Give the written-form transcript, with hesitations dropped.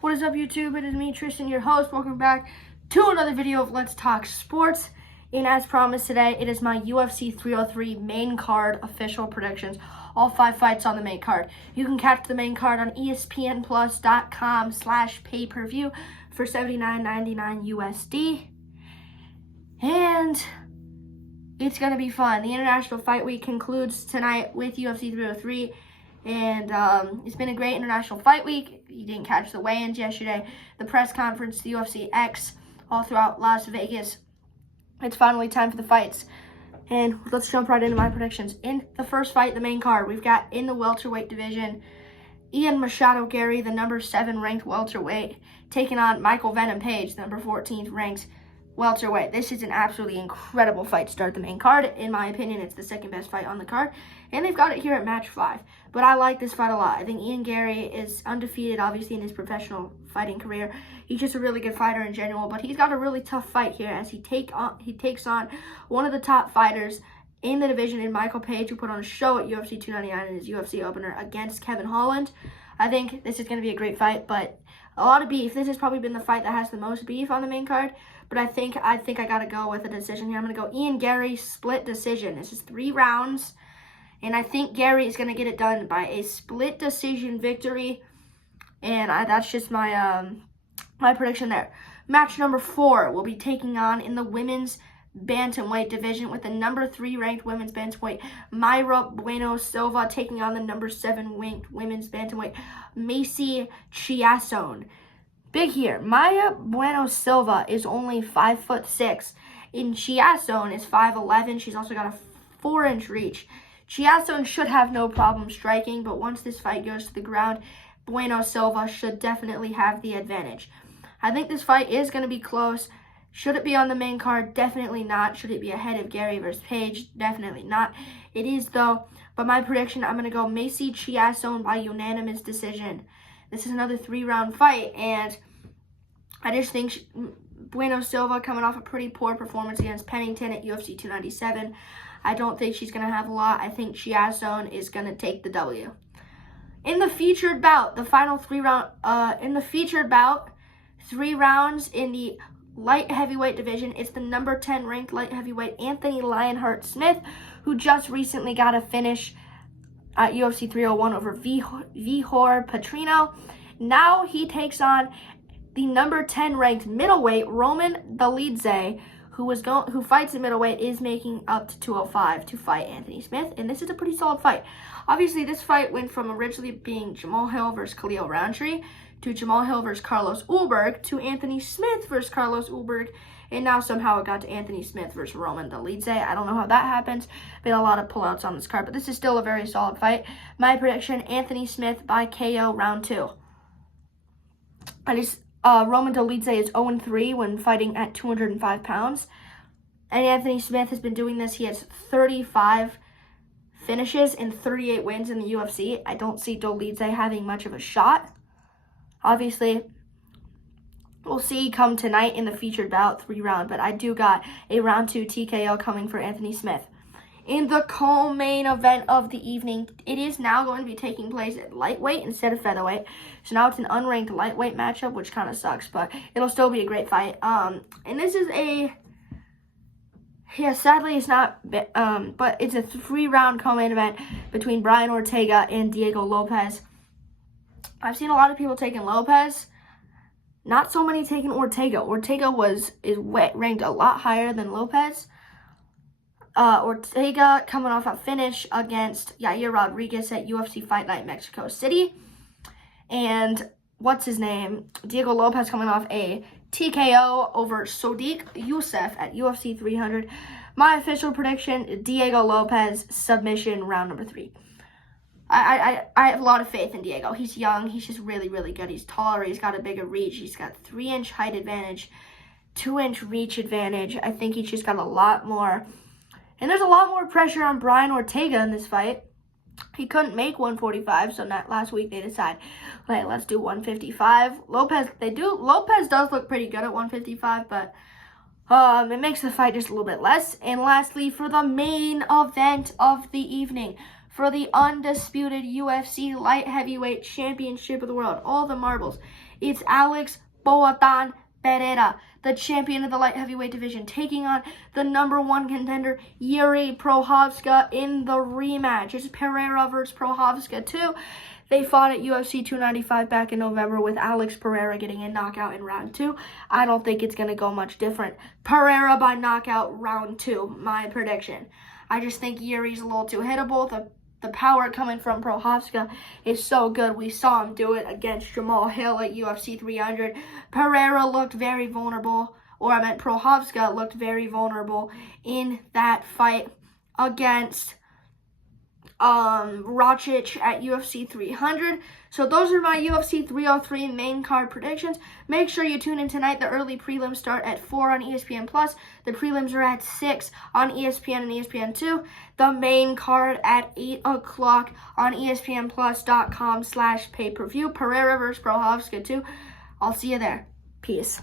What is up, YouTube? It is me, Tristan, your host. Welcome back to another video of Let's Talk Sports. And as promised today, it is my UFC 303 main card official predictions. All 5 fights on the main card. You can catch the main card on espnplus.com/pay-per-view for $79.99 USD. And it's going to be fun. The International Fight Week concludes tonight with UFC 303. And it's been a great International Fight Week. You didn't catch the weigh-ins yesterday, the press conference, the UFC X, all throughout Las Vegas. It's finally time for the fights. And let's jump right into my predictions. In the first fight, the main card, we've got in the welterweight division, Ian Machado Gary, the number 7 ranked welterweight, taking on Michael Venom Page, the number 14 ranked welterweight. This is an absolutely incredible fight to start the main card. In my opinion, it's the second best fight on the card. And they've got it here at match 5. But I like this fight a lot. I think Ian Gary is undefeated, obviously, in his professional fighting career. He's just a really good fighter in general. But he's got a really tough fight here as he takes on one of the top fighters in the division in Michael Page, who put on a show at UFC 299 in his UFC opener against Kevin Holland. I think this is going to be a great fight, but a lot of beef. This has probably been the fight that has the most beef on the main card. But I think I got to go with a decision here. I'm going to go Ian Gary split decision. This is 3 rounds. And I think Gary is going to get it done by a split decision victory. And that's just my my prediction there. Match number 4 will be taking on in the women's bantamweight division with the number 3 ranked women's bantamweight, Mayra Bueno Silva, taking on the number 7 ranked women's bantamweight, Macy Chiasson. Big here. Mayra Bueno Silva is only 5'6", and Chiasson is 5'11". She's also got a 4-inch reach. Chiasson should have no problem striking, but once this fight goes to the ground, Bueno Silva should definitely have the advantage. I think this fight is going to be close. Should it be on the main card? Definitely not. Should it be ahead of Gary versus Page? Definitely not. It is, though. But my prediction, I'm going to go Macy Chiasson by unanimous decision. This is another 3-round fight, and I just think Bueno Silva coming off a pretty poor performance against Pennington at UFC 297. I don't think she's going to have a lot. I think Chiasson is going to take the W. In the featured bout, the final 3 rounds in the light heavyweight division, it's the number 10 ranked light heavyweight Anthony Lionheart Smith, who just recently got a finish at UFC 301 over Vitor Petrino. Now he takes on the number 10 ranked middleweight Roman Dolidze, who fights at middleweight, is making up to 205 to fight Anthony Smith, and this is a pretty solid fight. Obviously, this fight went from originally being Jamal Hill versus Khalil Roundtree to Jamal Hill versus Carlos Ulberg to Anthony Smith versus Carlos Ulberg, and now somehow it got to Anthony Smith versus Roman Dolidze. I don't know how that happens. Been a lot of pullouts on this card, but this is still a very solid fight. My prediction, Anthony Smith by KO round 2. Roman Dolidze is 0-3 when fighting at 205 pounds. And Anthony Smith has been doing this. He has 35 finishes and 38 wins in the UFC. I don't see Dolidze having much of a shot. Obviously, we'll see come tonight in the featured bout 3-round. But I do got a round 2 TKO coming for Anthony Smith. In the co-main event of the evening, it is now going to be taking place at lightweight instead of featherweight. So now it's an unranked lightweight matchup, which kind of sucks, but it'll still be a great fight. And this is sadly it's not, but it's a 3-round co-main event between Brian Ortega and Diego Lopez. I've seen a lot of people taking Lopez, not so many taking Ortega. Ortega is ranked a lot higher than Lopez. Ortega coming off a finish against Yair Rodriguez at UFC Fight Night Mexico City. And what's his name? Diego Lopez coming off a TKO over Sodiq Youssef at UFC 300. My official prediction, Diego Lopez submission round number 3. I have a lot of faith in Diego. He's young. He's just really, really good. He's taller. He's got a bigger reach. He's got 3-inch height advantage, 2-inch reach advantage. I think he's just got a lot more. And there's a lot more pressure on Brian Ortega in this fight. He couldn't make 145, so last week they decided, hey, let's do 155. Lopez does look pretty good at 155, but it makes the fight just a little bit less. And lastly, for the main event of the evening, for the undisputed UFC light heavyweight championship of the world. All the marbles. It's Alex Boatan Pereira, the champion of the light heavyweight division, taking on the #1 contender, Yuri Prochazka, in the rematch. It's Pereira versus Prochazka, too. They fought at UFC 295 back in November, with Alex Pereira getting a knockout in round 2. I don't think it's going to go much different. Pereira by knockout round 2, my prediction. I just think Yuri's a little too hittable. The power coming from Prochazka is so good. We saw him do it against Jamal Hill at UFC 300. Pereira looked very vulnerable, Prochazka looked very vulnerable in that fight against Rakic at UFC 300. So those are my UFC 303 main card predictions. Make sure you tune in tonight. The early prelims start at 4 on ESPN+. The prelims are at 6 on ESPN and ESPN2. The main card at 8 o'clock on ESPNplus.com/pay-per-view. Pereira versus Prochazka 2. I'll see you there. Peace.